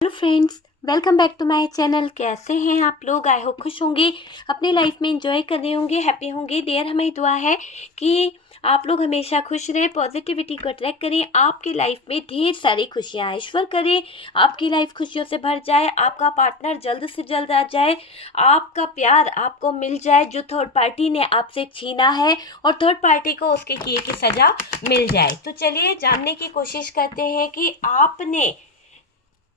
Hello friends, welcome back to my channel. कैसे हैं आप लोग? आई होप खुश होंगे, अपनी लाइफ में एंजॉय कर रहे होंगे, हैप्पी होंगे। डियर, हमें दुआ है कि आप लोग हमेशा खुश रहें, पॉजिटिविटी को अट्रैक्ट करें, आपकी लाइफ में ढेर सारी खुशियाँ ईश्वर करें, आपकी लाइफ खुशियों से भर जाए, आपका पार्टनर जल्द से जल्द आ जाए, आपका प्यार आपको मिल जाए जो थर्ड पार्टी ने आपसे छीना है, और थर्ड पार्टी को उसके किए की सज़ा मिल जाए। तो चलिए जानने की कोशिश करते हैं कि आपने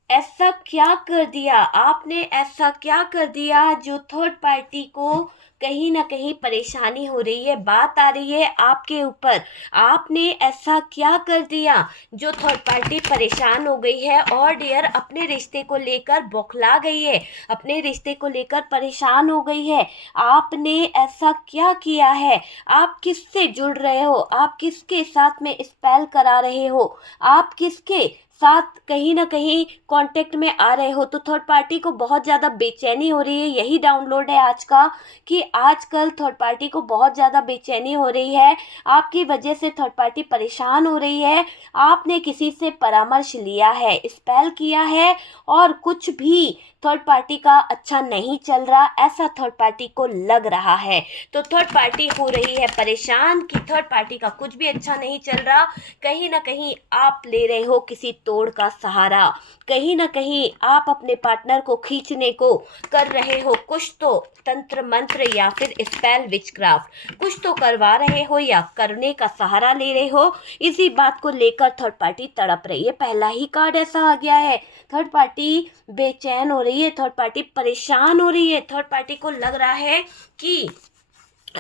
ऐसा क्या कर दिया, आपने ऐसा क्या कर दिया जो थर्ड पार्टी को कहीं ना कहीं परेशानी हो रही है, बात आ रही है आपके ऊपर। आपने ऐसा क्या कर दिया जो थर्ड पार्टी परेशान हो गई है और डियर अपने रिश्ते को लेकर बौखला गई है, अपने रिश्ते को लेकर परेशान हो गई है। आपने ऐसा क्या किया है? आप किससे जुड़ रहे हो? आप किसके साथ में स्पेल करा रहे हो? आप किसके साथ कहीं ना कहीं कांटेक्ट में आ रहे हो? तो थर्ड पार्टी को बहुत ज़्यादा बेचैनी हो रही है। यही डाउनलोड है आज का, कि आजकल थर्ड पार्टी को बहुत ज़्यादा बेचैनी हो रही है, आपकी वजह से थर्ड पार्टी परेशान हो रही है। आपने किसी से परामर्श लिया है, स्पेल किया है, और कुछ भी थर्ड पार्टी का अच्छा नहीं चल रहा, ऐसा थर्ड पार्टी को लग रहा है। तो थर्ड पार्टी हो रही है परेशान कि थर्ड पार्टी का कुछ भी अच्छा नहीं चल रहा। कहीं ना कहीं आप ले रहे हो किसी तोड़ का सहारा, कहीं ना कहीं आप अपने पार्टनर को खींचने को कर रहे हो कुछ तो तंत्र मंत्र या फिर स्पेल विचक्राफ्ट, कुछ तो करवा रहे हो या करने का सहारा ले रहे हो। इसी बात को लेकर थर्ड पार्टी तड़प रही है। पहला ही कार्ड ऐसा आ गया है, थर्ड पार्टी बेचैन हो रही है, थर्ड पार्टी परेशान हो रही है, थर्ड पार्टी को लग रहा है कि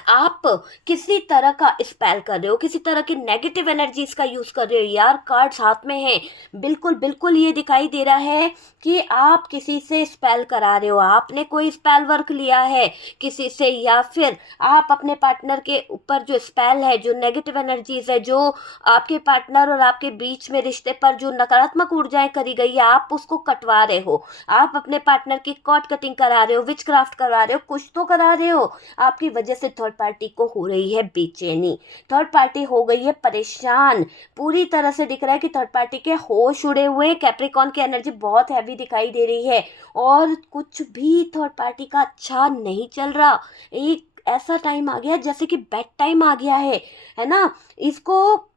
आप किसी तरह का स्पेल कर रहे हो, किसी तरह की नेगेटिव एनर्जीज का यूज कर रहे हो। यार, कार्ड्स हाथ में हैं, बिल्कुल बिल्कुल ये दिखाई दे रहा है कि आप किसी से स्पेल करा रहे हो, आपने कोई स्पेल वर्क लिया है किसी से, या फिर आप अपने पार्टनर के ऊपर जो स्पेल है, जो नेगेटिव एनर्जीज है, जो आपके पार्टनर और आपके बीच में रिश्ते पर जो नकारात्मक ऊर्जाएं करी गई है, आप उसको कटवा रहे हो। आप अपने पार्टनर की कॉर्ड कटिंग करा रहे हो, विच क्राफ्ट करा रहे हो, कुछ तो करा रहे हो। आपकी वजह से थर्ड पार्टी को हो रही है बेचैनी, थर्ड पार्टी हो गई है परेशान। पूरी तरह से दिख रहा है कि थर्ड पार्टी के होश उड़े हुए हैं, कैप्रिकॉन की एनर्जी बहुत हैवी दिखाई दे रही है, और कुछ भी थर्ड पार्टी का अच्छा नहीं चल रहा। एक ऐसा टाइम आ गया जैसे कि बेड टाइम आ गया है ना। इसको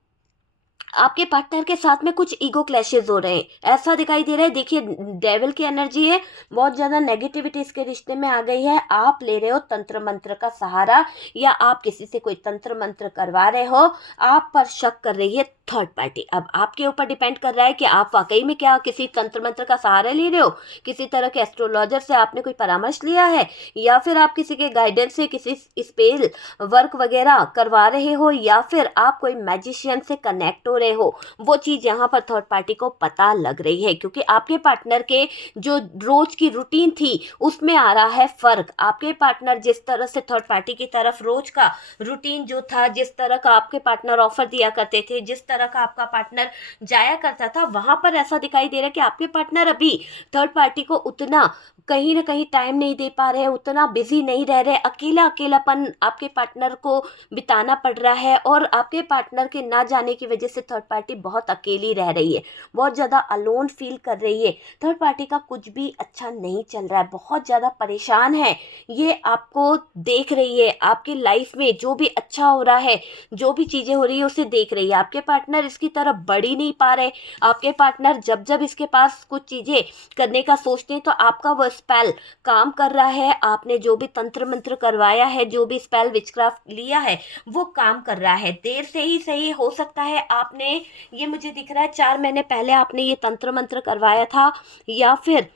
आपके पार्टनर के साथ में कुछ ईगो क्लैशेस हो रहे हैं, ऐसा दिखाई दे रहा है। देखिए, डेविल की एनर्जी है, बहुत ज़्यादा नेगेटिविटी इसके रिश्ते में आ गई है। आप ले रहे हो तंत्र मंत्र का सहारा, या आप किसी से कोई तंत्र मंत्र करवा रहे हो, आप पर शक कर रही है थर्ड पार्टी। अब आपके ऊपर डिपेंड कर रहा है कि आप वाकई में क्या किसी तंत्र मंत्र का सहारा ले रहे हो, किसी तरह के एस्ट्रोलॉजर से आपने कोई परामर्श लिया है, या फिर आप किसी के गाइडेंस से किसी स्पेल वर्क वगैरह करवा रहे हो, या फिर आप कोई मैजिशियन से कनेक्ट हो रहे हो। वो चीज़ यहाँ पर थर्ड पार्टी को पता लग रही है, क्योंकि आपके पार्टनर के जो रोज की रूटीन थी उसमें आ रहा है फर्क। आपके पार्टनर जिस तरह से थर्ड पार्टी की तरफ रोज का रूटीन जो था, जिस तरह का आपके पार्टनर ऑफर दिया करते थे, जिस तरह का आपका पार्टनर जाया करता था, वहां पर ऐसा दिखाई दे रहा है कि आपके पार्टनर अभी थर्ड पार्टी को उतना कहीं ना कहीं टाइम नहीं दे पा रहे, उतना बिजी नहीं रह रहे, अकेलापन आपके पार्टनर को बिताना पड़ रहा है, और आपके पार्टनर के ना जाने की वजह से थर्ड पार्टी बहुत अकेली रह रही है, बहुत ज़्यादा अलोन फील कर रही है। थर्ड पार्टी का कुछ भी अच्छा नहीं चल रहा है, बहुत ज़्यादा परेशान है। ये आपको देख रही है, आपकी लाइफ में जो भी अच्छा हो रहा है, जो भी चीज़ें हो रही है उसे देख रही है। आपके पार्टनर इसकी तरफ बढ़ ही नहीं पा रहे। आपके पार्टनर जब जब इसके पास कुछ चीज़ें करने का सोचते हैं तो आपका वो स्पेल काम कर रहा है। आपने जो भी तंत्र मंत्र करवाया है, जो भी स्पेल विचक्राफ्ट लिया है, वो काम कर रहा है। देर से ही सही, हो सकता है आपने, ये मुझे दिख रहा है 4 महीने पहले आपने ये तंत्र मंत्र करवाया था, या फिर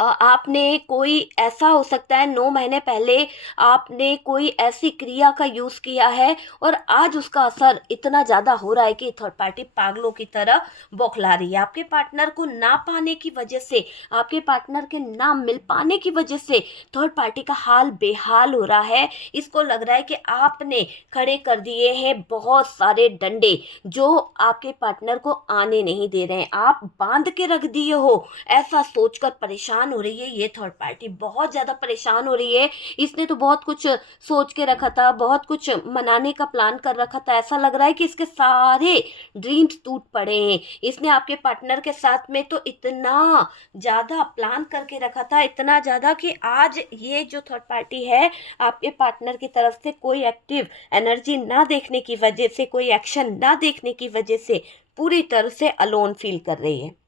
आपने कोई ऐसा हो सकता है 9 महीने पहले आपने कोई ऐसी क्रिया का यूज किया है, और आज उसका असर इतना ज्यादा हो रहा है कि थर्ड पार्टी पागलों की तरह बौखला रही है। आपके पार्टनर को ना पाने की वजह से, आपके पार्टनर के ना मिल पाने की वजह से थर्ड पार्टी का हाल बेहाल हो रहा है। इसको लग रहा है कि आपने खड़े कर दिए हैं बहुत सारे डंडे जो आपके पार्टनर को आने नहीं दे रहे हैं, आप बांध के रख दिए हो। ऐसा सोचकर परेशान परेशान हो रही है ये थर्ड पार्टी, बहुत ज़्यादा परेशान हो रही है। इसने तो बहुत कुछ सोच के रखा था, बहुत कुछ मनाने का प्लान कर रखा था, ऐसा लग रहा है कि इसके सारे ड्रीम्स टूट पड़े हैं। इसने आपके पार्टनर के साथ में तो इतना ज़्यादा प्लान करके रखा था, इतना ज़्यादा कि आज ये जो थर्ड पार्टी है आपके पार्टनर की तरफ से कोई एक्टिव एनर्जी ना देखने की वजह से, कोई एक्शन ना देखने की वजह से पूरी तरह से अलोन फील कर रही है।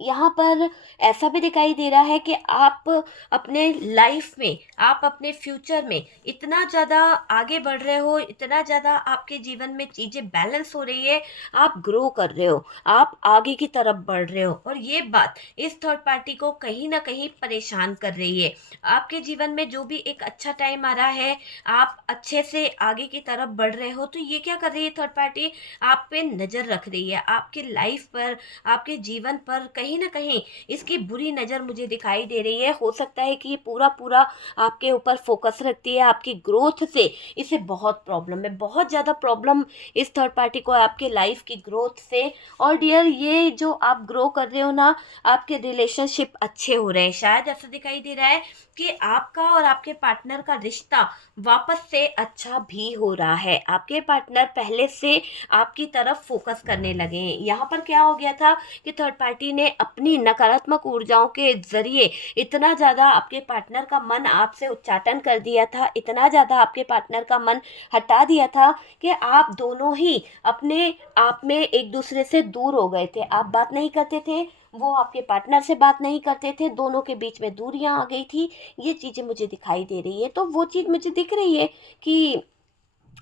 यहाँ पर ऐसा भी दिखाई दे रहा है कि आप अपने लाइफ में, आप अपने फ्यूचर में इतना ज़्यादा आगे बढ़ रहे हो, इतना ज़्यादा आपके जीवन में चीज़ें बैलेंस हो रही है, आप ग्रो कर रहे हो, आप आगे की तरफ बढ़ रहे हो, और ये बात इस थर्ड पार्टी को कहीं ना कहीं परेशान कर रही है। आपके जीवन में जो भी एक अच्छा टाइम आ रहा है, आप अच्छे से आगे की तरफ बढ़ रहे हो, तो ये क्या कर रही है थर्ड पार्टी, आप पे नज़र रख रही है, आपके लाइफ पर, आपके जीवन पर कहीं ना कहीं इसकी बुरी नज़र मुझे दिखाई दे रही है। हो सकता है कि ये पूरा पूरा आपके ऊपर फोकस रखती है, आपकी ग्रोथ से इसे बहुत प्रॉब्लम है, बहुत ज़्यादा प्रॉब्लम इस थर्ड पार्टी को आपके लाइफ की ग्रोथ से। और डियर, ये जो आप ग्रो कर रहे हो ना, आपके रिलेशनशिप अच्छे हो रहे हैं, शायद ऐसा दिखाई दे रहा है कि आपका और आपके पार्टनर का रिश्ता वापस से अच्छा भी हो रहा है। आपके पार्टनर पहले से आपकी तरफ फोकस करने लगे हैं। यहाँ पर क्या हो गया था कि थर्ड पार्टी ने अपनी नकारात्मक ऊर्जाओं के जरिए इतना ज़्यादा आपके पार्टनर का मन आपसे उच्चाटन कर दिया था, इतना ज़्यादा आपके पार्टनर का मन हटा दिया था कि आप दोनों ही अपने आप में एक दूसरे से दूर हो गए थे। आप बात नहीं करते थे, वो आपके पार्टनर से बात नहीं करते थे, दोनों के बीच में दूरियां आ गई थी। ये चीज़ें मुझे दिखाई दे रही है, तो वो चीज़ मुझे दिख रही है कि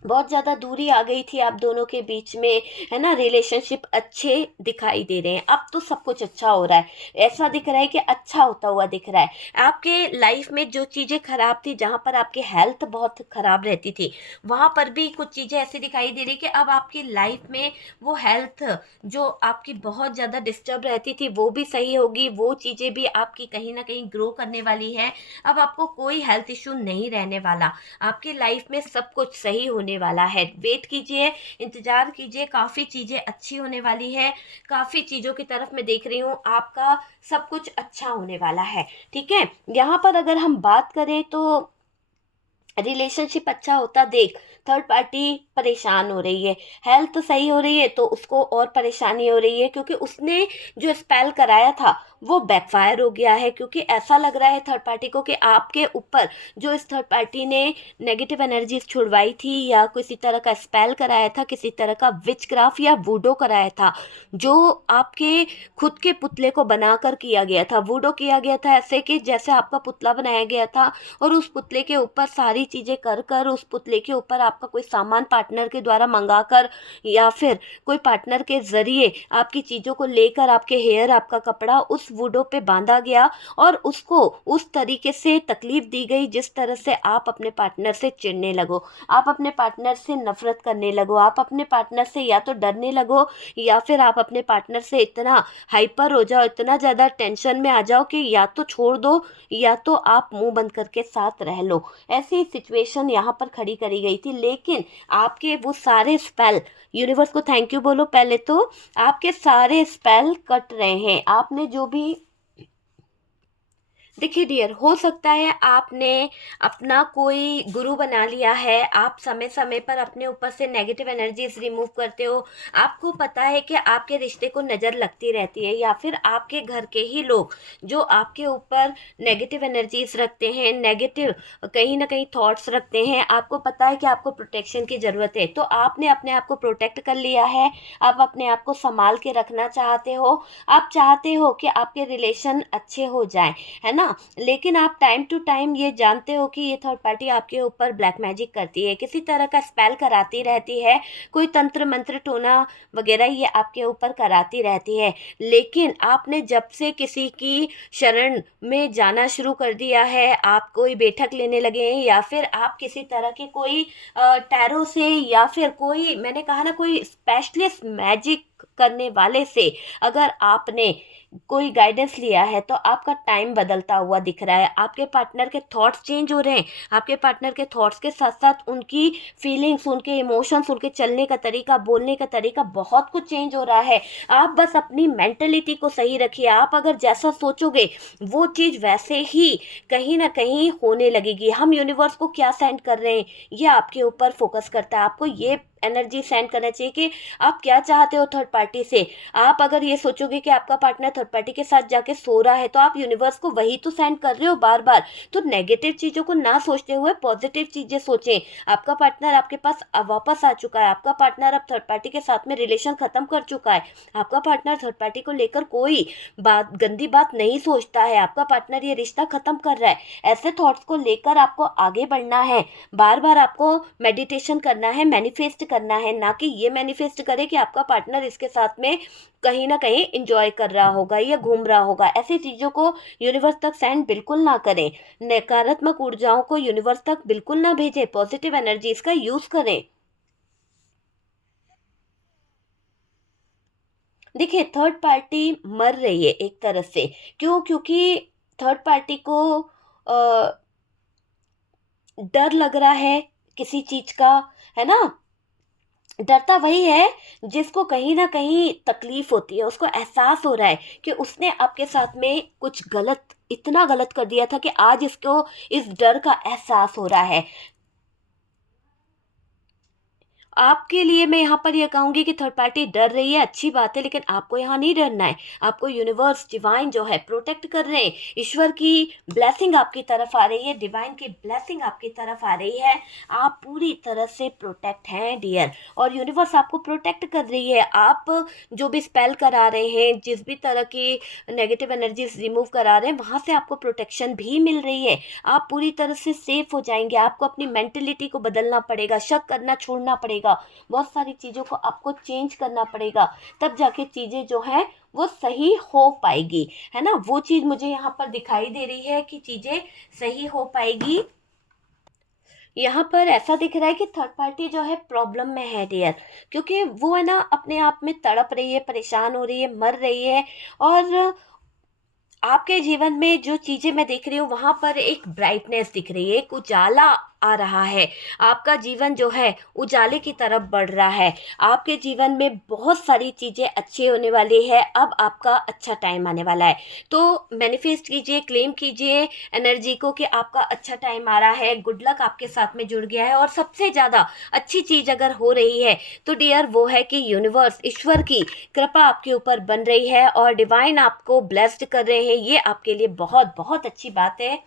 बहुत ज़्यादा दूरी आ गई थी आप दोनों के बीच में, है ना। रिलेशनशिप अच्छे दिखाई दे रहे हैं, अब तो सब कुछ अच्छा हो रहा है, ऐसा दिख रहा है कि अच्छा होता हुआ दिख रहा है। आपके लाइफ में जो चीज़ें खराब थी, जहाँ पर आपकी हेल्थ बहुत खराब रहती थी, वहाँ पर भी कुछ चीज़ें ऐसी दिखाई दे रही कि अब आपकी लाइफ में वो हेल्थ जो आपकी बहुत ज़्यादा डिस्टर्ब रहती थी वो भी सही होगी, वो चीज़ें भी आपकी कहीं ना कहीं ग्रो करने वाली है। अब आपको कोई हेल्थ इशू नहीं रहने वाला, आपकी लाइफ में सब कुछ सही होने वाला है। वेट कीजिए, इंतजार कीजिए, काफ़ी चीज़ें अच्छी होने वाली है, काफ़ी चीज़ों की तरफ मैं देख रही हूँ, आपका सब कुछ अच्छा होने वाला है। ठीक है, यहाँ पर अगर हम बात करें तो रिलेशनशिप अच्छा होता देख थर्ड पार्टी परेशान हो रही है, हेल्थ सही हो रही है तो उसको और परेशानी हो रही है, क्योंकि उसने जो स्पेल कराया था वो बैकफायर हो गया है। क्योंकि ऐसा लग रहा है थर्ड पार्टी को कि आपके ऊपर जो इस थर्ड पार्टी ने नेगेटिव एनर्जीज छुड़वाई थी, या किसी तरह का स्पेल कराया था, किसी तरह का विच क्राफ्ट या वूडो कराया था, जो आपके खुद के पुतले को बनाकर किया गया था। वूडो किया गया था ऐसे कि जैसे आपका पुतला बनाया गया था, और उस पुतले के ऊपर सारी चीज़ें कर कर, उस पुतले के ऊपर आपका कोई सामान पार्टनर के द्वारा मंगाकर, या फिर कोई पार्टनर के ज़रिए आपकी चीज़ों को लेकर, आपके हेयर, आपका कपड़ा उस वुडो पे बांधा गया, और उसको उस तरीके से तकलीफ़ दी गई जिस तरह से आप अपने पार्टनर से चिढ़ने लगो, आप अपने पार्टनर से नफ़रत करने लगो, आप अपने पार्टनर से या तो डरने लगो, या फिर आप अपने पार्टनर से इतना हाइपर हो जाओ, इतना ज़्यादा टेंशन में आ जाओ कि या तो छोड़ दो, या तो आप मुंह बंद करके साथ रह लो। ऐसी सिचुएशन यहाँ पर खड़ी करी गई थी, लेकिन आपके वो सारे स्पेल, यूनिवर्स को थैंक यू बोलो पहले तो, आपके सारे स्पेल कट रहे हैं। आपने जो भी, देखिए डियर, हो सकता है आपने अपना कोई गुरु बना लिया है, आप समय समय पर अपने ऊपर से नेगेटिव एनर्जीज रिमूव करते हो, आपको पता है कि आपके रिश्ते को नज़र लगती रहती है, या फिर आपके घर के ही लोग जो आपके ऊपर नेगेटिव एनर्जीज रखते हैं, नेगेटिव कहीं ना कहीं थॉट्स रखते हैं, आपको पता है कि आपको प्रोटेक्शन की ज़रूरत है, तो आपने अपने आप को प्रोटेक्ट कर लिया है, आप अपने आप को संभाल के रखना चाहते हो, आप चाहते हो कि आपके रिलेशन अच्छे हो जाएं, है ना। लेकिन आप टाइम टू टाइम ये जानते हो कि ये थर्ड पार्टी आपके ऊपर ब्लैक मैजिक करती है, किसी तरह का स्पेल कराती रहती है, कोई तंत्र मंत्र टोना वगैरह ये आपके ऊपर कराती रहती है। लेकिन आपने जब से किसी की शरण में जाना शुरू कर दिया है, आप कोई बैठक लेने लगे हैं, या फिर आप किसी तरह के कोई टैरो से, या फिर कोई, मैंने कहा ना, कोई स्पेशलिस्ट मैजिक करने वाले से अगर आपने कोई गाइडेंस लिया है तो आपका टाइम बदलता हुआ दिख रहा है, आपके पार्टनर के थॉट्स चेंज हो रहे हैं, आपके पार्टनर के थॉट्स के साथ साथ उनकी फीलिंग्स, उनके इमोशंस, उनके चलने का तरीका, बोलने का तरीका, बहुत कुछ चेंज हो रहा है। आप बस अपनी मेंटलिटी को सही रखिए, आप अगर जैसा सोचोगे वो चीज़ वैसे ही कहीं ना कहीं होने लगेगी। हम यूनिवर्स को क्या सेंड कर रहे हैं ये आपके ऊपर फोकस करता है। आपको ये एनर्जी सेंड करना चाहिए कि आप क्या चाहते हो थर्ड पार्टी से। आप अगर ये सोचोगे कि आपका पार्टनर थर्ड पार्टी के साथ जाके सो रहा है तो आप यूनिवर्स को वही तो सेंड कर रहे हो बार बार। तो नेगेटिव चीज़ों को ना सोचते हुए पॉजिटिव चीज़ें सोचें। आपका पार्टनर आपके पास वापस आ चुका है, आपका पार्टनर अब थर्ड पार्टी के साथ में रिलेशन खत्म कर चुका है, आपका पार्टनर थर्ड पार्टी को लेकर कोई गंदी बात नहीं सोचता है, आपका पार्टनर ये रिश्ता खत्म कर रहा है। ऐसे थॉट्स को लेकर आपको आगे बढ़ना है, बार बार आपको मेडिटेशन करना है, मैनिफेस्ट करना है, ना कि ये मैनिफेस्ट करे कि आपका पार्टनर इसके साथ में कहीं ना कहीं इंजॉय कर रहा होगा या घूम रहा होगा। ऐसी चीज़ों को यूनिवर्स तक सेंड बिल्कुल ना करें, नकारात्मक ऊर्जाओं को यूनिवर्स तक बिल्कुल ना भेजें, पॉजिटिव एनर्जीज का यूज़ करें। देखिए, थर्ड पार्टी मर रही है एक तरह से। क्यों? क्योंकि थर्ड पार्टी को डर लग रहा है किसी चीज का, है ना। डरता वही है जिसको कहीं ना कहीं तकलीफ होती है, उसको एहसास हो रहा है कि उसने आपके साथ में कुछ गलत, इतना गलत कर दिया था कि आज इसको इस डर का एहसास हो रहा है। आपके लिए मैं यहाँ पर यह कहूँगी कि थर्ड पार्टी डर रही है, अच्छी बात है, लेकिन आपको यहाँ नहीं डरना है। आपको यूनिवर्स डिवाइन जो है प्रोटेक्ट कर रहे हैं, ईश्वर की ब्लेसिंग आपकी तरफ आ रही है, डिवाइन की ब्लेसिंग आपकी तरफ आ रही है। आप पूरी तरह से प्रोटेक्ट हैं डियर, और यूनिवर्स आपको प्रोटेक्ट कर रही है। आप जो भी स्पेल करा रहे हैं, जिस भी तरह की नेगेटिव एनर्जीज रिमूव करा रहे हैं, वहाँ से आपको प्रोटेक्शन भी मिल रही है। आप पूरी तरह से सेफ हो जाएंगे। आपको अपनी मेंटलिटी को बदलना पड़ेगा, शक करना छोड़ना पड़ेगा, बहुत सारी चीज़ों को आपको चेंज करना पड़ेगा, तब जाके चीज़ें जो हैं वो सही हो पाएगी, है ना। वो चीज़ मुझे यहाँ पर दिखाई दे रही है कि चीज़ें सही हो पाएगी। यहाँ पर ऐसा दिख रहा है कि थर्ड पार्टी जो है प्रॉब्लम में है डियर, क्योंकि वो है ना अपने आप में तड़प रही है, परेशान हो रही है, मर रही है। और आपके जीवन में जो चीजें मैं देख रही हूँ वहां पर एक ब्राइटनेस दिख रही है, एक उजाला आ रहा है। आपका जीवन जो है उजाले की तरफ बढ़ रहा है। आपके जीवन में बहुत सारी चीजें अच्छी होने वाली है। अब आपका अच्छा टाइम आने वाला है। तो मैनिफेस्ट कीजिए, क्लेम कीजिए एनर्जी को कि आपका अच्छा टाइम आ रहा है, गुड लक आपके साथ में जुड़ गया है। और सबसे ज्यादा अच्छी चीज अगर हो रही है तो डियर वो है कि यूनिवर्स, ईश्वर की कृपा आपके ऊपर बन रही है और डिवाइन आपको ब्लेस्ड कर रहे हैं। ये आपके लिए बहुत बहुत अच्छी बात है।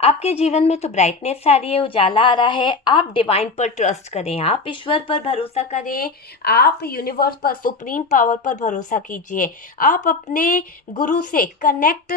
आपके जीवन में तो ब्राइटनेस आ रही है, उजाला आ रहा है। आप डिवाइन पर ट्रस्ट करें, आप ईश्वर पर भरोसा करें, आप यूनिवर्स पर, सुप्रीम पावर पर भरोसा कीजिए। आप अपने गुरु से कनेक्ट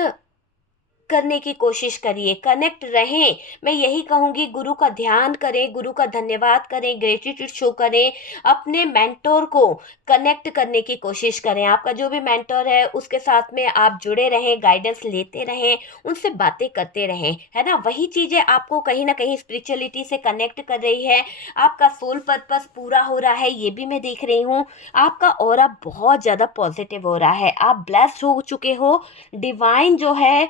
करने की कोशिश करिए, कनेक्ट रहें। मैं यही कहूँगी, गुरु का ध्यान करें, गुरु का धन्यवाद करें, ग्रेटिट्यूड शो करें, अपने मेंटोर को कनेक्ट करने की कोशिश करें। आपका जो भी मेंटोर है उसके साथ में आप जुड़े रहें, गाइडेंस लेते रहें, उनसे बातें करते रहें, है ना। वही चीज़ें आपको कहीं ना कहीं स्पिरिचुअलिटी से कनेक्ट कर रही है। आपका सोल पर्पस पूरा हो रहा है, ये भी मैं देख रही हूँ। आपका ऑरा बहुत ज़्यादा पॉजिटिव हो रहा है, आप ब्लेस्ड हो चुके हो। डिवाइन जो है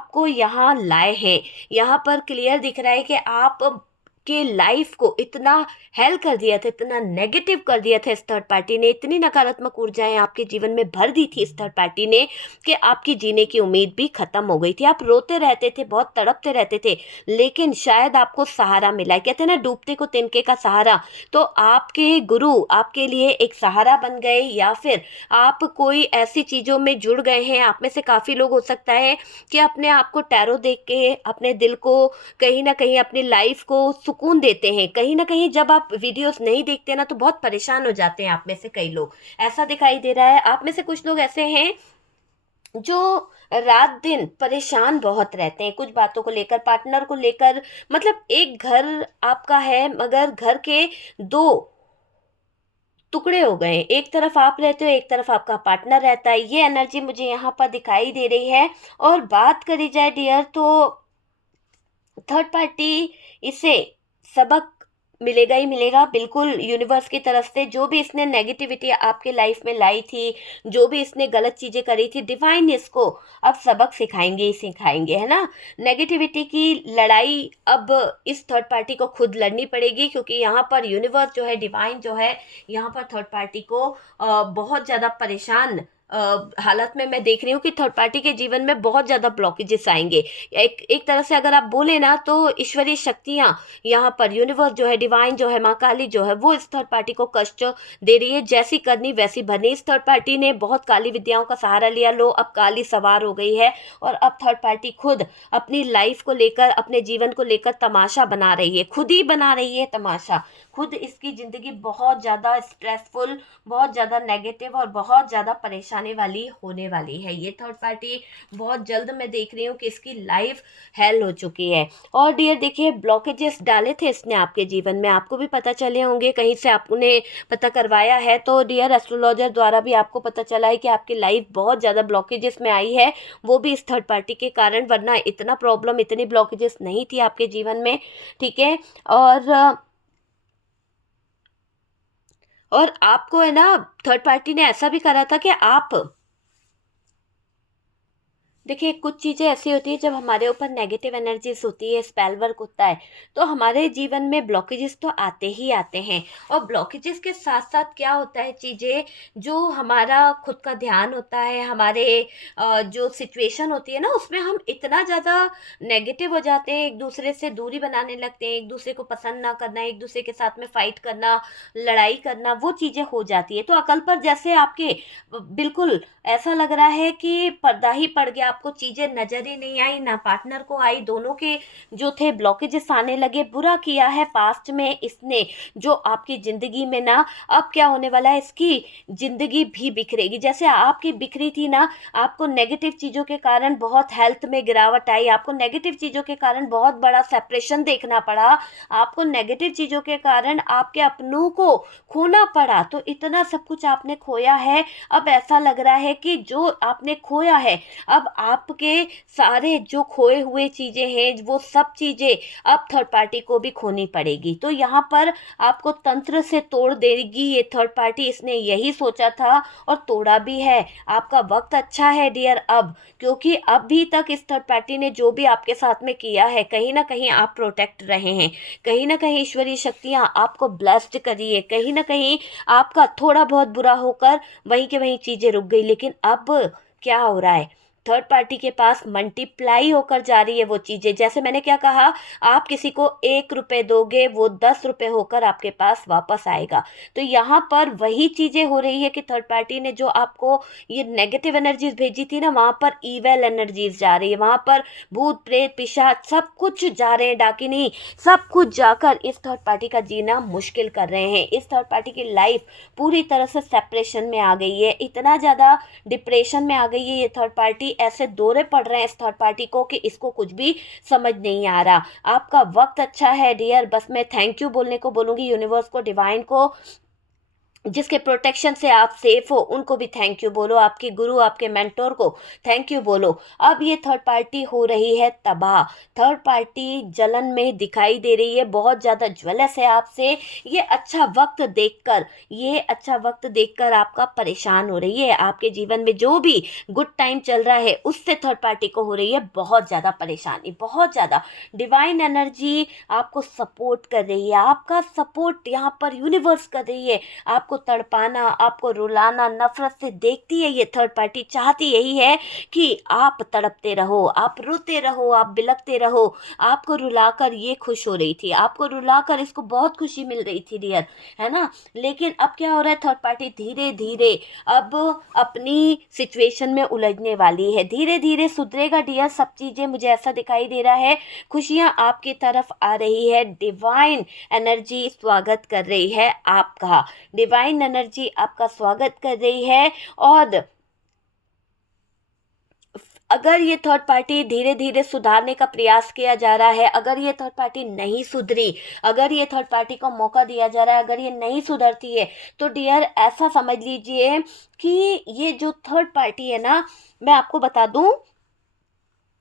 आपको यहाँ लाए हैं। यहाँ पर क्लियर दिख रहा है कि आप के लाइफ को इतना हेल कर दिया था, इतना नेगेटिव कर दिया था इस थर्ड पार्टी ने, इतनी नकारात्मक ऊर्जाएं आपके जीवन में भर दी थी इस थर्ड पार्टी ने कि आपकी जीने की उम्मीद भी खत्म हो गई थी। आप रोते रहते थे, बहुत तड़पते रहते थे, लेकिन शायद आपको सहारा मिला है। कहते हैं ना, डूबते को तिनके का सहारा। तो आपके गुरु आपके लिए एक सहारा बन गए, या फिर आप कोई ऐसी चीज़ों में जुड़ गए हैं। आप में से काफ़ी लोग हो सकता है कि अपने आप को टैरो देख के अपने दिल को, कहीं ना कहीं अपनी लाइफ को सुकून देते हैं। कहीं ना कहीं जब आप वीडियोस नहीं देखते ना तो बहुत परेशान हो जाते हैं। आप में से कई लोग, ऐसा दिखाई दे रहा है। आप में से कुछ लोग ऐसे हैं जो रात दिन परेशान बहुत रहते हैं कुछ बातों को लेकर, पार्टनर को लेकर। मतलब एक घर आपका है मगर घर के दो टुकड़े हो गए, एक तरफ आप रहते हो, एक तरफ आपका पार्टनर रहता है। ये एनर्जी मुझे यहाँ पर दिखाई दे रही है। और बात करी जाए डियर तो थर्ड पार्टी इसे सबक मिलेगा ही मिलेगा, बिल्कुल यूनिवर्स की तरफ से। जो भी इसने नेगेटिविटी आपके लाइफ में लाई थी, जो भी इसने गलत चीज़ें करी थी, डिवाइन इसको अब सबक सिखाएंगे ही सिखाएंगे, है ना। नेगेटिविटी की लड़ाई अब इस थर्ड पार्टी को खुद लड़नी पड़ेगी, क्योंकि यहाँ पर यूनिवर्स जो है, डिवाइन जो है, यहाँ पर थर्ड पार्टी को बहुत ज़्यादा परेशान हालत में मैं देख रही हूँ कि थर्ड पार्टी के जीवन में बहुत ज़्यादा ब्लॉकेजेस आएंगे। एक तरह से अगर आप बोले ना, तो ईश्वरीय शक्तियाँ यहाँ पर, यूनिवर्स जो है, डिवाइन जो है, माँ काली जो है, वो इस थर्ड पार्टी को कष्ट दे रही है। जैसी करनी वैसी भरनी। इस थर्ड पार्टी ने बहुत काली विद्याओं का सहारा लिया, लो अब काली सवार हो गई है, और अब थर्ड पार्टी खुद अपनी लाइफ को लेकर, अपने जीवन को लेकर तमाशा बना रही है, खुद ही बना रही है तमाशा। खुद इसकी ज़िंदगी बहुत ज़्यादा स्ट्रेसफुल, बहुत ज़्यादा नेगेटिव और बहुत ज़्यादा परेशानी वाली होने वाली है। ये थर्ड पार्टी बहुत जल्द मैं देख रही हूँ कि इसकी लाइफ हेल हो चुकी है। और डियर देखिए, ब्लॉकेजेस डाले थे इसने आपके जीवन में, आपको भी पता चले होंगे, कहीं से आपने पता करवाया है तो डियर एस्ट्रोलॉजर द्वारा भी आपको पता चला है कि आपकी लाइफ बहुत ज़्यादा ब्लॉकेजेस में आई है, वो भी इस थर्ड पार्टी के कारण, वरना इतना प्रॉब्लम, इतनी ब्लॉकेजेस नहीं थी आपके जीवन में, ठीक है। और आपको है ना, थर्ड पार्टी ने ऐसा भी करा था कि आप देखिए, कुछ चीज़ें ऐसी होती है जब हमारे ऊपर नेगेटिव एनर्जीज होती है, स्पेल वर्क होता है, तो हमारे जीवन में ब्लॉकेजेस तो आते ही आते हैं। और ब्लॉकेजेस के साथ साथ क्या होता है, चीज़ें जो हमारा खुद का ध्यान होता है, हमारे जो सिचुएशन होती है ना, उसमें हम इतना ज़्यादा नेगेटिव हो जाते हैं, एक दूसरे से दूरी बनाने लगते हैं, एक दूसरे को पसंद ना करना, एक दूसरे के साथ में फाइट करना, लड़ाई करना, वो चीज़ें हो जाती है। तो अकल पर जैसे आपके बिल्कुल ऐसा लग रहा है कि पर्दा ही पड़ गया, आपको चीजें नजर ही नहीं आई, ना पार्टनर को आई, दोनों के जो थे ब्लॉकेजेस आने लगे। बुरा किया है पास्ट में इसने जो आपकी जिंदगी में ना, अब क्या होने वाला है, इसकी जिंदगी भी बिखरेगी। जैसे आपकी बिखरी थी ना, आपको नेगेटिव चीजों के कारण बहुत हेल्थ में गिरावट आई, आपको नेगेटिव चीजों के कारण बहुत बड़ा सेपरेशन देखना पड़ा, आपको नेगेटिव चीजों के कारण आपके अपनों को खोना पड़ा, तो इतना सब कुछ आपने खोया है। अब ऐसा लग रहा है कि जो आपने खोया है, अब आपके सारे जो खोए हुए चीज़ें हैं, वो सब चीज़ें अब थर्ड पार्टी को भी खोनी पड़ेगी। तो यहाँ पर आपको तंत्र से तोड़ देगी ये थर्ड पार्टी, इसने यही सोचा था और तोड़ा भी है। आपका वक्त अच्छा है डियर अब, क्योंकि अभी तक इस थर्ड पार्टी ने जो भी आपके साथ में किया है, कहीं ना कहीं आप प्रोटेक्ट रहे हैं, कहीं ना कहीं ईश्वरीय शक्तियाँ आपको ब्लेस्ड करी है, कहीं ना कहीं आपका थोड़ा बहुत बुरा होकर वहीं के वहीं चीज़ें रुक गई। लेकिन अब क्या हो रहा है, थर्ड पार्टी के पास मल्टीप्लाई होकर जा रही है वो चीज़ें। जैसे मैंने क्या कहा, आप किसी को 1 रुपये दोगे, वो 10 रुपये होकर आपके पास वापस आएगा। तो यहाँ पर वही चीज़ें हो रही है कि थर्ड पार्टी ने जो आपको ये नेगेटिव एनर्जीज भेजी थी ना, वहाँ पर ईवेल एनर्जीज जा रही है, वहाँ पर भूत प्रेत पिशाच सब कुछ जा रहे हैं, डाकिनी सब कुछ जाकर इस थर्ड पार्टी का जीना मुश्किल कर रहे हैं। इस थर्ड पार्टी की लाइफ पूरी तरह से सेपरेशन में आ गई है, इतना ज़्यादा डिप्रेशन में आ गई है ये थर्ड पार्टी, ऐसे दौरे पड़ रहे हैं इस थर्ड पार्टी को कि इसको कुछ भी समझ नहीं आ रहा। आपका वक्त अच्छा है डियर, बस मैं थैंक यू बोलने को बोलूँगी यूनिवर्स को, डिवाइन को, जिसके प्रोटेक्शन से आप सेफ हो, उनको भी थैंक यू बोलो, आपके गुरु, आपके मेंटोर को थैंक यू बोलो। अब ये थर्ड पार्टी हो रही है तबाह, थर्ड पार्टी जलन में दिखाई दे रही है, बहुत ज़्यादा ज्वेलस है आपसे। ये अच्छा वक्त देखकर, ये अच्छा वक्त देखकर आपका परेशान हो रही है, आपके जीवन में जो भी गुड टाइम चल रहा है उससे थर्ड पार्टी को हो रही है बहुत ज़्यादा परेशानी, बहुत ज़्यादा। डिवाइन एनर्जी आपको सपोर्ट कर रही है, आपका सपोर्ट यहाँ पर यूनिवर्स कर रही है, आपको तड़पाना, आपको रुलाना, नफरत से देखती है ये थर्ड पार्टी, चाहती यही है कि आप तड़पते रहो, आप रोते रहो, आप बिलखते रहो। आपको रुलाकर ये खुश हो रही थी, आपको रुलाकर इसको बहुत खुशी मिल रही थी डियर, है ना। लेकिन अब क्या हो रहा है, थर्ड पार्टी धीरे धीरे अब अपनी सिचुएशन में उलझने वाली है, धीरे धीरे सुधरेगा डियर सब चीज़ें, मुझे ऐसा दिखाई दे रहा है। खुशियाँ आपकी तरफ आ रही है, डिवाइन एनर्जी स्वागत कर रही है आपका, डिवाइन एनर्जी आपका स्वागत कर रही है। और अगर ये थर्ड पार्टी धीरे धीरे सुधारने का प्रयास किया जा रहा है, अगर ये थर्ड पार्टी नहीं सुधरी, अगर ये थर्ड पार्टी को मौका दिया जा रहा है, अगर ये नहीं सुधरती है, तो डियर ऐसा समझ लीजिए कि ये जो थर्ड पार्टी है ना, मैं आपको बता दूं,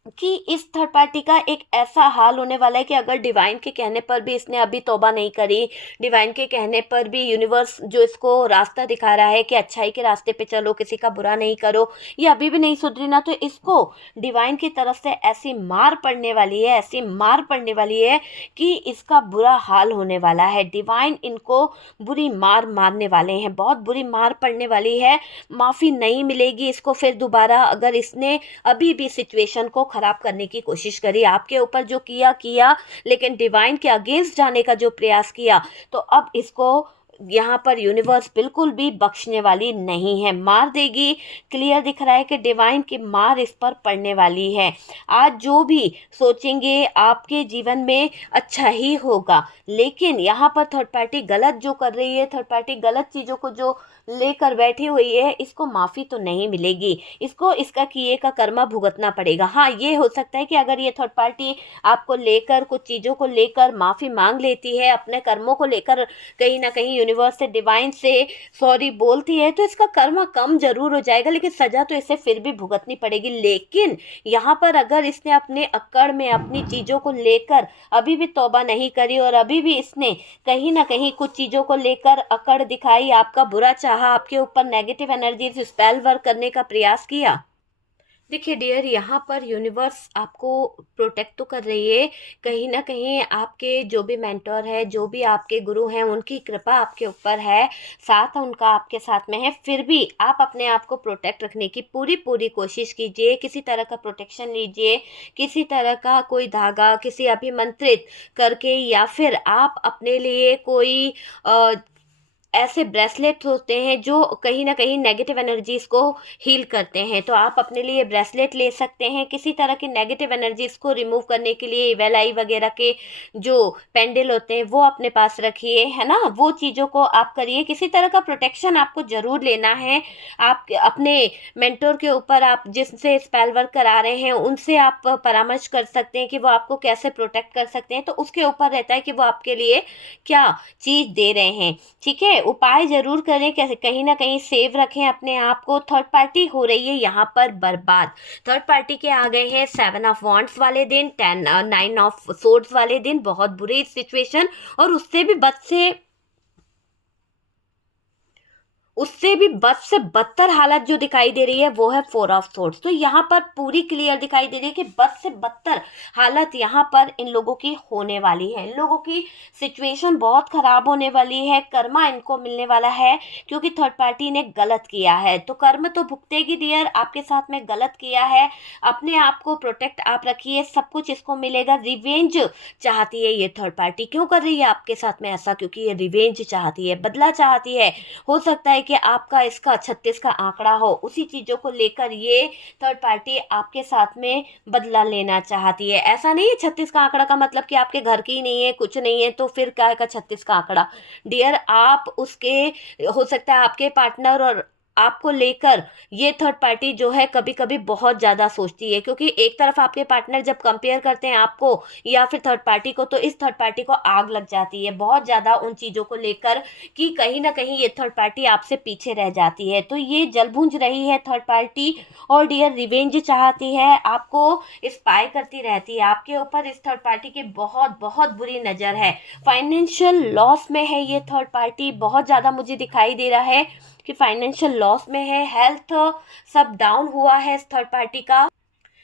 कि इस थर्ड पार्टी का एक ऐसा हाल होने वाला है कि अगर डिवाइन के कहने पर भी इसने अभी तौबा नहीं करी, डिवाइन के कहने पर भी यूनिवर्स जो इसको रास्ता दिखा रहा है कि अच्छाई के रास्ते पे चलो, किसी का बुरा नहीं करो, ये अभी भी नहीं सुधरी ना, तो इसको डिवाइन की तरफ से ऐसी मार पड़ने वाली है, ऐसी मार पड़ने वाली है कि इसका बुरा हाल होने वाला है। डिवाइन इनको बुरी मार मारने वाले हैं, बहुत बुरी मार पड़ने वाली है। माफ़ी नहीं मिलेगी इसको फिर दोबारा, अगर इसने अभी भी सिचुएशन को ख़राब करने की कोशिश करी। आपके ऊपर जो किया किया, लेकिन डिवाइन के अगेंस्ट जाने का जो प्रयास किया, तो अब इसको यहाँ पर यूनिवर्स बिल्कुल भी बख्शने वाली नहीं है, मार देगी। क्लियर दिख रहा है कि डिवाइन की मार इस पर पड़ने वाली है। आज जो भी सोचेंगे आपके जीवन में अच्छा ही होगा, लेकिन यहाँ पर थर्ड पार्टी गलत जो कर रही है, थर्ड पार्टी गलत चीज़ों को जो लेकर बैठी हुई है, इसको माफ़ी तो नहीं मिलेगी, इसको इसका किए का कर्मा भुगतना पड़ेगा। हाँ, ये हो सकता है कि अगर ये थर्ड पार्टी आपको लेकर, कुछ चीज़ों को लेकर माफ़ी मांग लेती है, अपने कर्मों को लेकर कहीं ना कहीं यूनिवर्स से, डिवाइन से सॉरी बोलती है, तो इसका कर्मा कम जरूर हो जाएगा, लेकिन सजा तो इसे फिर भी भुगतनी पड़ेगी। लेकिन यहाँ पर अगर इसने अपने अक्कड़ में अपनी चीज़ों को लेकर अभी भी तौबा नहीं करी, और अभी भी इसने कहीं ना कहीं कुछ चीज़ों को लेकर अकड़ दिखाई, आपका बुरा चाहा, आपके ऊपर नेगेटिव एनर्जी स्पेल वर्क करने का प्रयास किया, देखिए डियर, यहाँ पर यूनिवर्स आपको प्रोटेक्ट तो कर रही है, कहीं ना कहीं आपके जो भी मेंटर है, जो भी आपके गुरु हैं, उनकी कृपा आपके ऊपर है, साथ उनका आपके साथ में है। फिर भी आप अपने आप को प्रोटेक्ट रखने की पूरी पूरी कोशिश कीजिए, किसी तरह का प्रोटेक्शन लीजिए, किसी तरह का कोई धागा किसी अभिमंत्रित करके, या फिर आप अपने लिए कोई ऐसे ब्रेसलेट होते हैं जो कहीं ना कहीं नेगेटिव एनर्जीज को हील करते हैं, तो आप अपने लिए ब्रेसलेट ले सकते हैं। किसी तरह की नेगेटिव एनर्जीज को रिमूव करने के लिए इवेल आई वगैरह के जो पेंडल होते हैं वो अपने पास रखिए, है ना, वो चीज़ों को आप करिए। किसी तरह का प्रोटेक्शन आपको ज़रूर लेना है। आप अपने मेंटोर के ऊपर, आप जिनसे स्पेल वर्क करा रहे हैं, उनसे आप परामर्श कर सकते हैं कि वो आपको कैसे प्रोटेक्ट कर सकते हैं, तो उसके ऊपर रहता है कि वो आपके लिए क्या चीज़ दे रहे हैं। ठीक है, उपाय जरूर करें, कैसे कहीं ना कहीं सेव रखें अपने आप को। थर्ड पार्टी हो रही है यहाँ पर बर्बाद। थर्ड पार्टी के आ गए हैं 7 ऑफ वॉन्ड्स वाले दिन, 9 ऑफ सोर्ड्स वाले दिन, बहुत बुरी सिचुएशन, और उससे भी बद से बदतर हालत जो दिखाई दे रही है वो है 4 ऑफ सोर्ड्स। तो यहाँ पर पूरी क्लियर दिखाई दे रही है कि बद से बदतर हालत यहाँ पर इन लोगों की होने वाली है। इन लोगों की सिचुएशन बहुत खराब होने वाली है, कर्मा इनको मिलने वाला है, क्योंकि थर्ड पार्टी ने गलत किया है, तो कर्म तो भुगतेगी डियर। आपके साथ में गलत किया है, अपने आप को प्रोटेक्ट आप रखिए, सब कुछ इसको मिलेगा। रिवेंज चाहती है ये थर्ड पार्टी, क्यों कर रही है आपके साथ में ऐसा? क्योंकि ये रिवेंज चाहती है, बदला चाहती है। हो सकता है कि आपका इसका 36 का आंकड़ा हो, उसी चीज़ों को लेकर ये थर्ड पार्टी आपके साथ में बदला लेना चाहती है। ऐसा नहीं है 36 का आंकड़ा का मतलब कि आपके घर की नहीं है, कुछ नहीं है, तो फिर क्या का 36 का आंकड़ा? डियर, आप उसके, हो सकता है आपके पार्टनर और आपको लेकर ये थर्ड पार्टी जो है कभी कभी बहुत ज़्यादा सोचती है, क्योंकि एक तरफ आपके पार्टनर जब कंपेयर करते हैं आपको या फिर थर्ड पार्टी को, तो इस थर्ड पार्टी को आग लग जाती है बहुत ज़्यादा उन चीज़ों को लेकर कि कहीं ना कहीं ये थर्ड पार्टी आपसे पीछे रह जाती है। तो ये जलभूंज रही है थर्ड पार्टी, और डियर रिवेंज चाहती है, आपको स्पाई करती रहती है। आपके ऊपर इस थर्ड पार्टी की बहुत बहुत बुरी नज़र है। फाइनेंशियल लॉस में है ये थर्ड पार्टी, बहुत ज़्यादा मुझे दिखाई दे रहा है कि फाइनेंशियल लॉस में है। हेल्थ सब डाउन हुआ है इस थर्ड पार्टी का।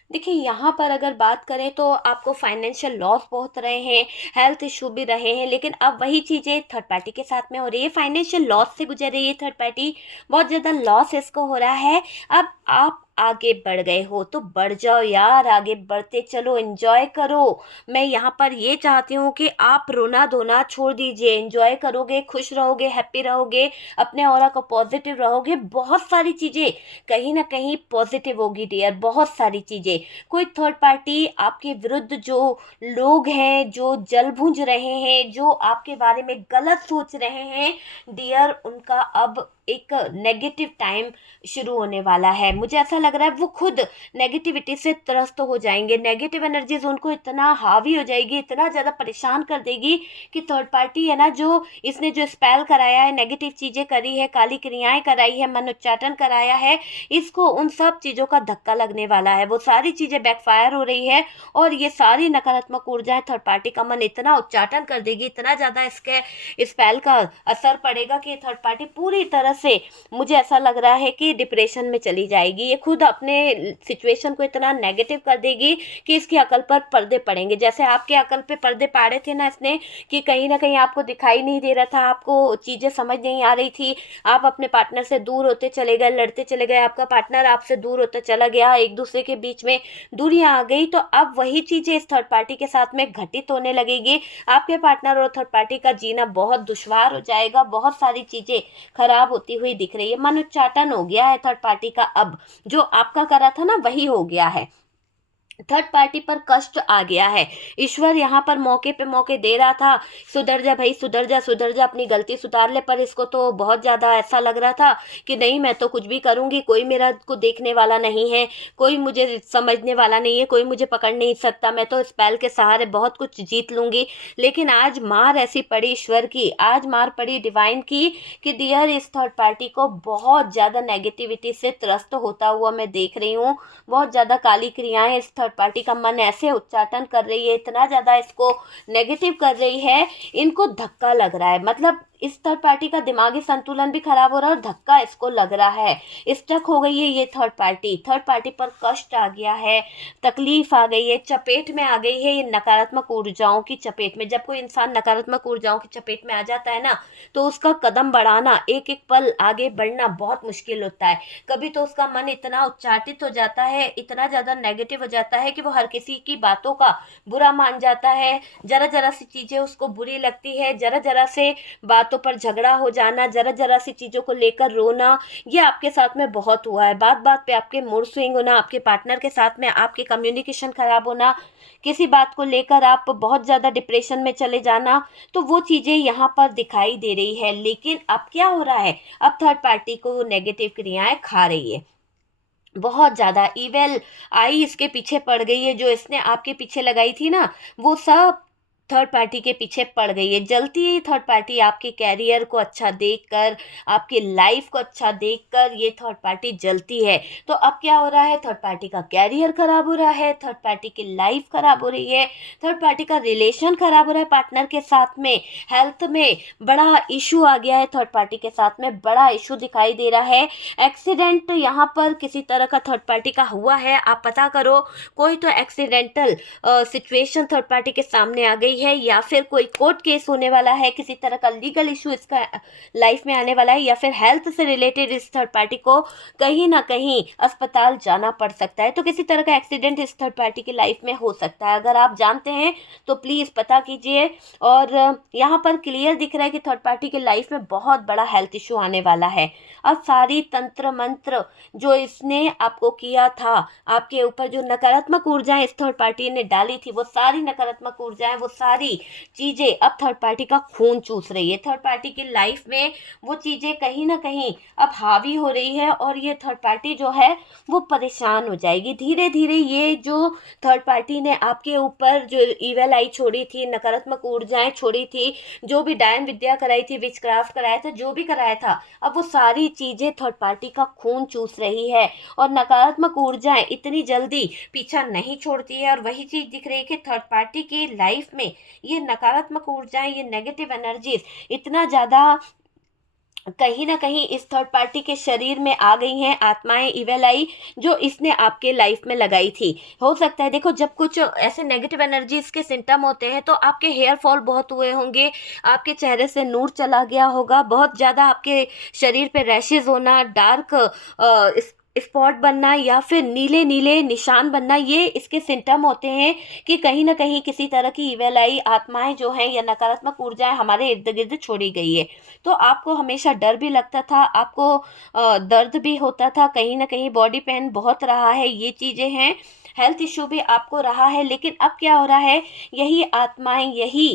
देखिए, यहाँ पर अगर बात करें तो आपको फाइनेंशियल लॉस बहुत रहे हैं, हेल्थ इशू भी रहे हैं, लेकिन अब वही चीज़ें थर्ड पार्टी के साथ में हो रही है। फाइनेंशियल लॉस से गुजर रही है थर्ड पार्टी, बहुत ज़्यादा लॉस इसको हो रहा है। अब आप आगे बढ़ गए हो तो बढ़ जाओ यार, आगे बढ़ते चलो, एंजॉय करो। मैं यहाँ पर ये चाहती हूँ कि आप रोना धोना छोड़ दीजिए, एंजॉय करोगे, खुश रहोगे, हैप्पी रहोगे, अपने ऑरा को पॉजिटिव रहोगे, बहुत सारी चीज़ें कहीं ना कहीं पॉजिटिव होगी डियर, बहुत सारी चीज़ें। कोई थर्ड पार्टी आपके विरुद्ध जो लोग हैं, जो जल भूंज रहे हैं, जो आपके बारे में गलत सोच रहे हैं डियर, उनका अब एक नेगेटिव टाइम शुरू होने वाला है। मुझे ऐसा लग रहा है वो खुद नेगेटिविटी से त्रस्त हो जाएंगे, नेगेटिव एनर्जीज उनको इतना हावी हो जाएगी, इतना ज़्यादा परेशान कर देगी कि थर्ड पार्टी है ना, जो इसने जो स्पेल कराया है, नेगेटिव चीज़ें करी है, काली क्रियाएं कराई है, मन उच्चाटन कराया है, इसको उन सब चीज़ों का धक्का लगने वाला है। वो सारी चीज़ें बैकफायर हो रही है और ये सारी नकारात्मक ऊर्जाएं थर्ड पार्टी का मन इतना उच्चाटन कर देगी, इतना ज़्यादा इसके स्पेल का असर पड़ेगा कि थर्ड पार्टी पूरी तरह से, मुझे ऐसा लग रहा है कि डिप्रेशन में चली जाएगी। ये खुद अपने सिचुएशन को इतना नेगेटिव कर देगी कि इसकी अकल पर पर्दे पड़ेंगे। जैसे आपके अकल पे पर्दे पाड़े थे ना इसने, कि कहीं ना कहीं आपको दिखाई नहीं दे रहा था, आपको चीज़ें समझ नहीं आ रही थी, आप अपने पार्टनर से दूर होते चले गए, लड़ते चले गए, आपका पार्टनर आपसे दूर होता चला गया, एक दूसरे के बीच में दूरियां आ गई। तो अब वही चीज़ें इस थर्ड पार्टी के साथ में घटित होने लगेगी। आपके पार्टनर और थर्ड पार्टी का जीना बहुत दुश्वार हो जाएगा, बहुत सारी चीज़ें खराब होती हुई दिख रही है। मन उच्चाटन हो गया है थर्ड पार्टी का, अब जो आपका करा था ना वही हो गया है। थर्ड पार्टी पर कष्ट आ गया है। ईश्वर यहाँ पर मौके पे मौके दे रहा था, सुधर जा भाई, सुधर जा, सुधर जा, अपनी गलती सुधार ले, पर इसको तो बहुत ज़्यादा ऐसा लग रहा था कि नहीं, मैं तो कुछ भी करूँगी, कोई मेरा को देखने वाला नहीं है, कोई मुझे समझने वाला नहीं है, कोई मुझे पकड़ नहीं सकता, मैं तो स्पेल के सहारे बहुत कुछ जीत लूँगी। लेकिन आज मार ऐसी पड़ी ईश्वर की, आज मार पड़ी डिवाइन की, कि डियर इस थर्ड पार्टी को बहुत ज़्यादा नेगेटिविटी से त्रस्त होता हुआ मैं देख रही हूँ। बहुत ज़्यादा काली क्रियाएं इस थर्ड पार्टी का मन ऐसे उच्चाटन कर रही है, इतना ज़्यादा इसको नेगेटिव कर रही है, इनको धक्का लग रहा है। मतलब इस थर्ड पार्टी का दिमागी संतुलन भी खराब हो रहा है और धक्का इसको लग रहा है, स्टक हो गई है ये थर्ड पार्टी पर कष्ट आ गया है, तकलीफ आ गई है, चपेट में आ गई है ये नकारात्मक ऊर्जाओं की चपेट में। जब कोई इंसान नकारात्मक ऊर्जाओं की चपेट में आ जाता है ना, तो उसका कदम बढ़ाना, एक एक पल आगे बढ़ना बहुत मुश्किल होता है। कभी तो उसका मन इतना उच्चाटित हो जाता है, इतना ज़्यादा नेगेटिव हो जाता है कि वो हर किसी की बातों का बुरा मान जाता है, जरा जरा सी चीज़ें उसको बुरी लगती है, जरा जरा से बातों पर झगड़ा हो जाना, जरा जरा सी चीज़ों को लेकर रोना, ये आपके साथ में बहुत हुआ है। बात बात पे आपके मूड स्विंग होना, आपके पार्टनर के साथ में आपके कम्युनिकेशन खराब होना, किसी बात को लेकर आप बहुत ज़्यादा डिप्रेशन में चले जाना, तो वो चीज़ें यहाँ पर दिखाई दे रही है। लेकिन अब क्या हो रहा है, अब थर्ड पार्टी को नेगेटिव क्रियाएं खा रही है, बहुत ज़्यादा ईवेल आई इसके पीछे पड़ गई है। जो इसने आपके पीछे लगाई थी ना, वो सब थर्ड पार्टी के पीछे पड़ गई है। जलती है थर्ड पार्टी आपके कैरियर को अच्छा देखकर, आपकी लाइफ को अच्छा देखकर ये थर्ड पार्टी जलती है। तो अब क्या हो रहा है, थर्ड पार्टी का कैरियर खराब हो रहा है, थर्ड पार्टी की लाइफ खराब हो रही है, थर्ड पार्टी का रिलेशन खराब हो रहा है पार्टनर के साथ में, हेल्थ में बड़ा इशू आ गया है, थर्ड पार्टी के साथ में बड़ा इशू दिखाई दे रहा है। एक्सीडेंट यहाँ पर किसी तरह का थर्ड पार्टी का हुआ है, आप पता करो, कोई तो एक्सीडेंटल सिचुएशन थर्ड पार्टी के सामने आ गई है, या फिर कोई कोर्ट केस होने वाला है, किसी तरह का लीगल इशू इसका लाइफ में आने वाला है, या फिर हेल्थ से रिलेटेड इस थर्ड पार्टी को कहीं ना कहीं अस्पताल जाना पड़ सकता है। तो किसी तरह का एक्सीडेंट इस थर्ड पार्टी की लाइफ में हो सकता है। अगर आप जानते हैं तो प्लीज़ पता कीजिए। और यहाँ पर क्लियर दिख रहा है कि थर्ड पार्टी की लाइफ में बहुत बड़ा हेल्थ इशू आने वाला है। अब सारी तंत्र मंत्र जो इसने आपको किया था, आपके ऊपर जो नकारात्मक ऊर्जाएं इस थर्ड पार्टी ने डाली थी, वो सारी नकारात्मक ऊर्जाएं, वो सारी चीज़ें अब थर्ड पार्टी का खून चूस रही है। थर्ड पार्टी की लाइफ में वो चीज़ें कहीं ना कहीं अब हावी हो रही है, और ये थर्ड पार्टी जो है वो परेशान हो जाएगी धीरे धीरे। ये जो थर्ड पार्टी ने आपके ऊपर जो ईवल आई छोड़ी थी, नकारात्मक ऊर्जाएं छोड़ी थी, जो भी डायन विद्या कराई थी, विचक्राफ्ट कराया था, जो भी कराया था, अब वो सारी चीज़ें थर्ड पार्टी का खून चूस रही है। और नकारात्मक ऊर्जाएं इतनी जल्दी पीछा नहीं छोड़ती है। और वही चीज़ दिख रही है कि थर्ड पार्टी की लाइफ में ये नकारात्मक ऊर्जाएं, ये नेगेटिव एनर्जीज इतना ज़्यादा कहीं ना कहीं इस थर्ड पार्टी के शरीर में आ गई हैं, आत्माएं इवेल आई जो इसने आपके लाइफ में लगाई थी। हो सकता है, देखो, जब कुछ ऐसे नेगेटिव एनर्जीज के सिम्टम होते हैं तो आपके हेयर फॉल बहुत हुए होंगे, आपके चेहरे से नूर चला गया होगा, बहुत ज़्यादा आपके शरीर पे रैशेज होना, डार्क स्पॉट बनना, या फिर नीले नीले निशान बनना, ये इसके सिम्टम होते हैं कि कहीं ना कहीं किसी तरह की इवेल आई आत्माएं जो हैं या नकारात्मक ऊर्जाएं हमारे इर्द गिर्द छोड़ी गई है। तो आपको हमेशा डर भी लगता था, आपको दर्द भी होता था, कहीं ना कहीं बॉडी पेन बहुत रहा है, ये चीज़ें हैं। हेल्थ इशू भी आपको रहा है, लेकिन अब क्या हो रहा है, यही आत्माएं, यही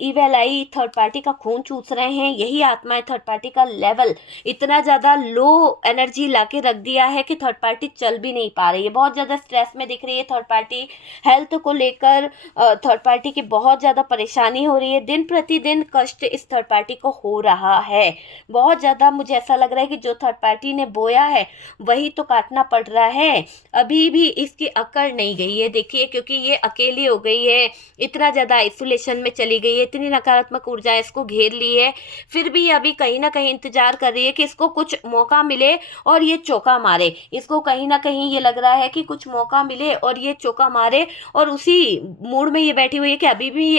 ईवल आई थर्ड पार्टी का खून चूस रहे हैं, यही आत्माएं थर्ड पार्टी का लेवल इतना ज़्यादा लो एनर्जी ला के रख दिया है कि थर्ड पार्टी चल भी नहीं पा रही है, बहुत ज़्यादा स्ट्रेस में दिख रही है थर्ड पार्टी। हेल्थ को लेकर थर्ड पार्टी की बहुत ज़्यादा परेशानी हो रही है, दिन प्रतिदिन कष्ट इस थर्ड पार्टी को हो रहा है बहुत ज़्यादा। मुझे ऐसा लग रहा है कि जो थर्ड पार्टी ने बोया है वही तो काटना पड़ रहा है। अभी भी इसकी अकड़ नहीं गई है, देखिए, क्योंकि ये अकेली हो गई है, इतना ज़्यादा आइसोलेशन में चली गई है, इतनी नकारात्मक ऊर्जा इसको घेर ली है, फिर भी अभी कहीं ना कहीं इंतजार कर रही है कि इसको कुछ मौका मिले और ये चौका मारे। इसको कहीं ना कहीं ये लग रहा है कि कुछ मौका मिले और ये चौका मारे, और उसी मूड में ये बैठी हुई है कि अभी भी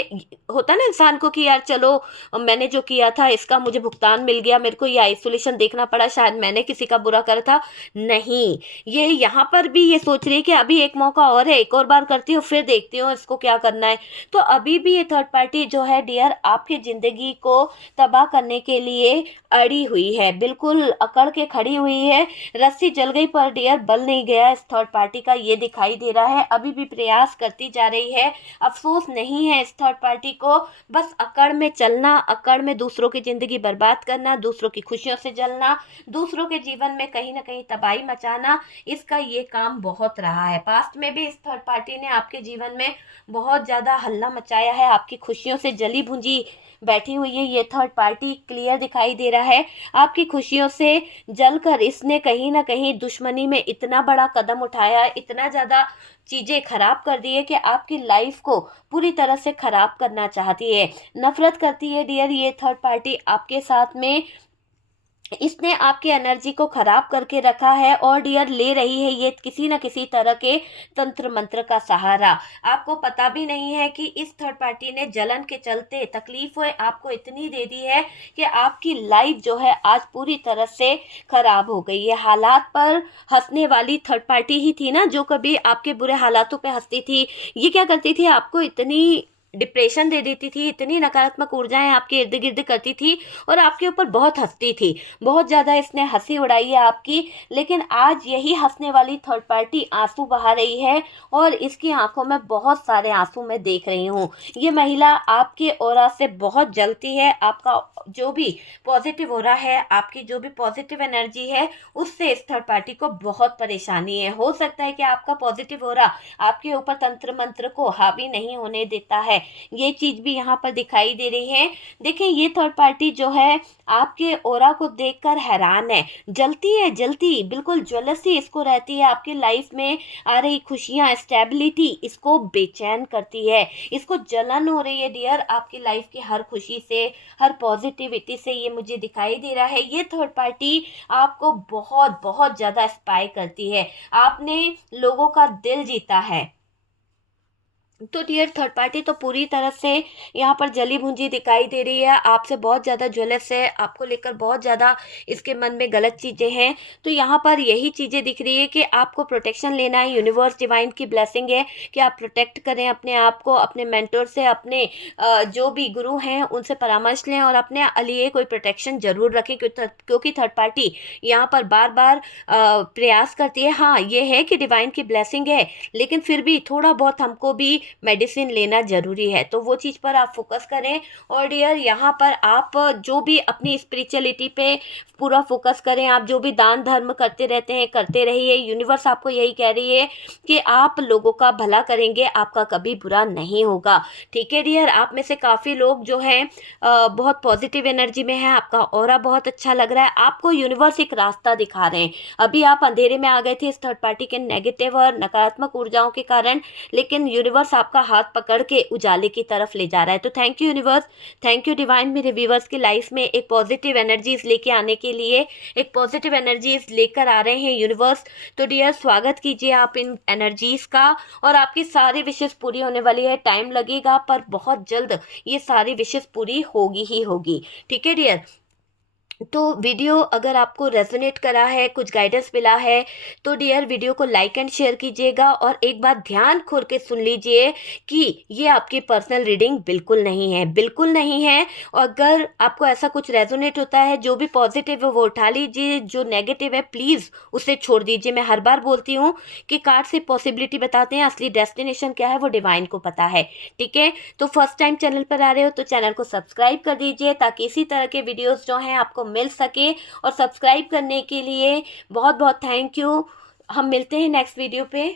होता ना इंसान को कि यार चलो, मैंने जो किया था इसका मुझे भुगतान मिल गया, मेरे को ये आइसोलेशन देखना पड़ा, शायद मैंने किसी का बुरा करा था। नहीं, ये यहाँ पर भी ये सोच रही है कि अभी एक मौका और है, एक और बार करती हूँ, फिर देखती हूँ इसको क्या करना है। तो अभी भी ये थर्ड पार्टी जो है डियर, आपकी ज़िंदगी को तबाह करने के लिए अड़ी हुई है, बिल्कुल अकड़ के खड़ी हुई है। रस्सी जल गई पर डियर बल नहीं गया इस थर्ड पार्टी का, ये दिखाई दे रहा है। अभी भी प्रयास करती जा रही है, अफसोस नहीं है इस थर्ड पार्टी को, बस अकड़ में चलना, अकड़ में दूसरों की ज़िंदगी बर्बाद करना, दूसरों की खुशियों से जलना, दूसरों के जीवन में कहीं ना कहीं तबाही मचाना, इसका ये काम बहुत रहा है। पास्ट में भी इस थर्ड पार्टी ने आपके जीवन में बहुत ज़्यादा हल्ला मचाया है, आपकी खुशियों से जली भुंजी बैठी हुई है ये थर्ड पार्टी, क्लियर दिखाई दे रहा है। आपकी खुशियों से जलकर इसने कहीं ना कहीं दुश्मनी में इतना बड़ा कदम उठाया, इतना ज़्यादा चीज़ें खराब कर दी है कि आपकी लाइफ को पूरी तरह से खराब करना चाहती है, नफरत करती है डियर ये थर्ड पार्टी आपके साथ में। इसने आपकी एनर्जी को खराब करके रखा है और डियर ले रही है ये किसी न किसी तरह के तंत्र मंत्र का सहारा। आपको पता भी नहीं है कि इस थर्ड पार्टी ने जलन के चलते तकलीफें आपको इतनी दे दी है कि आपकी लाइफ जो है आज पूरी तरह से खराब हो गई है। हालात पर हंसने वाली थर्ड पार्टी ही थी ना जो कभी आपके बुरे हालातों पे हंसती थी। ये क्या करती थी, आपको इतनी डिप्रेशन दे देती थी, इतनी नकारात्मक ऊर्जाएं आपके इर्द गिर्द करती थी और आपके ऊपर बहुत हंसती थी, बहुत ज़्यादा इसने हंसी उड़ाई है आपकी। लेकिन आज यही हंसने वाली थर्ड पार्टी आंसू बहा रही है और इसकी आंखों में बहुत सारे आंसू मैं देख रही हूँ। ये महिला आपके ऑरा से बहुत जलती है, आपका जो भी पॉजिटिव ऑरा है, आपकी जो भी पॉजिटिव एनर्जी है, उससे इस थर्ड पार्टी को बहुत परेशानी है। हो सकता है कि आपका पॉजिटिव ऑरा आपके ऊपर तंत्र मंत्र को हावी नहीं होने देता है, ये चीज़ भी यहाँ पर दिखाई दे रही है। देखिए ये थर्ड पार्टी जो है आपके ऑरा को देखकर हैरान है, जलती है, जलती बिल्कुल ज्वेलसी इसको रहती है। आपकी लाइफ में आ रही खुशियाँ, स्टेबिलिटी इसको बेचैन करती है, इसको जलन हो रही है डियर आपकी लाइफ की हर खुशी से, हर पॉजिटिविटी से, ये मुझे दिखाई दे रहा है। ये थर्ड पार्टी आपको बहुत बहुत ज़्यादा स्पाई करती है, आपने लोगों का दिल जीता है। तो डियर थर्ड पार्टी तो पूरी तरह से यहाँ पर जली भुंजी दिखाई दे रही है, आपसे बहुत ज़्यादा ज्वेलस है, आपको लेकर बहुत ज़्यादा इसके मन में गलत चीज़ें हैं। तो यहाँ पर यही चीज़ें दिख रही है कि आपको प्रोटेक्शन लेना है, यूनिवर्स डिवाइन की ब्लेसिंग है कि आप प्रोटेक्ट करें अपने आप को, अपने मेंटर से, अपने जो भी गुरु हैं उनसे परामर्श लें और अपने लिए कोई प्रोटेक्शन ज़रूर रखें, क्योंकि थर्ड पार्टी यहाँ पर बार बार प्रयास करती है। हाँ ये है कि डिवाइन की ब्लेसिंग है, लेकिन फिर भी थोड़ा बहुत हमको भी मेडिसिन लेना ज़रूरी है, तो वो चीज़ पर आप फोकस करें। और डियर यहाँ पर आप जो भी अपनी स्पिरिचुअलिटी पे पूरा फोकस करें, आप जो भी दान धर्म करते रहते हैं करते रहिए। यूनिवर्स आपको यही कह रही है कि आप लोगों का भला करेंगे, आपका कभी बुरा नहीं होगा। ठीक है डियर, आप में से काफ़ी लोग जो हैं बहुत पॉजिटिव एनर्जी में हैं, आपका ऑरा बहुत अच्छा लग रहा है, आपको यूनिवर्स एक रास्ता दिखा रहे हैं। अभी आप अंधेरे में आ गए थे इस थर्ड पार्टी के नेगेटिव और नकारात्मक ऊर्जाओं के कारण, लेकिन यूनिवर्स आपका हाथ पकड़ के उजाले की तरफ ले जा रहा है। तो thank you universe, thank you divine, मेरे व्यूवर्स की लाइफ में एक पॉजिटिव एनर्जीज लेके आने के लिए, एक पॉजिटिव एनर्जीज लेकर आ रहे हैं यूनिवर्स। तो डियर स्वागत कीजिए आप इन एनर्जीज का, और आपकी सारी विशेष पूरी होने वाली है। टाइम लगेगा पर बहुत जल्द ये सारी विशेष पूरी होगी ही होगी। ठीक है डियर, तो वीडियो अगर आपको रेजोनेट करा है, कुछ गाइडेंस मिला है, तो डियर वीडियो को लाइक एंड शेयर कीजिएगा और एक बात ध्यान खोल के सुन लीजिए कि ये आपकी पर्सनल रीडिंग बिल्कुल नहीं है, बिल्कुल नहीं है। और अगर आपको ऐसा कुछ रेजोनेट होता है, जो भी पॉजिटिव है वो उठा लीजिए, जो नेगेटिव है प्लीज़ उसे छोड़ दीजिए। मैं हर बार बोलती हूँ कि कार्ड से पॉसिबिलिटी बताते हैं, असली डेस्टिनेशन क्या है वो डिवाइन को पता है, ठीक है। तो फर्स्ट टाइम चैनल पर आ रहे हो तो चैनल को सब्सक्राइब कर दीजिए, ताकि इसी तरह के वीडियोस जो हैं आपको मिल सके। और सब्सक्राइब करने के लिए बहुत बहुत थैंक यू। हम मिलते हैं नेक्स्ट वीडियो पे।